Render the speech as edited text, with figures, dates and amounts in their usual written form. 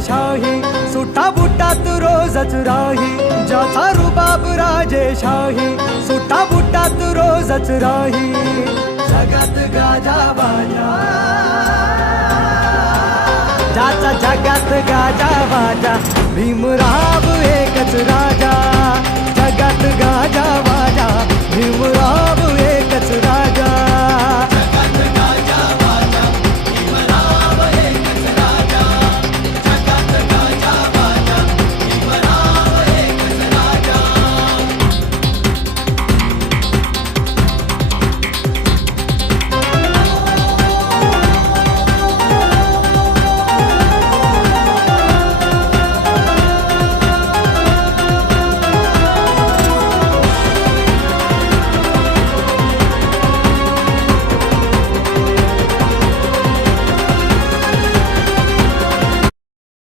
राजेशाही, सुटा बुटात रोजच राही, ज्याचा रुबाब राजेशाही, सुटा बुटात रोजच राही. जगात गाजा बाजा, ज्याचा जगात गाजा बाजा, भीमराव एकच राजा. जगात गाजा बाजा, भीमराव एकच राजा.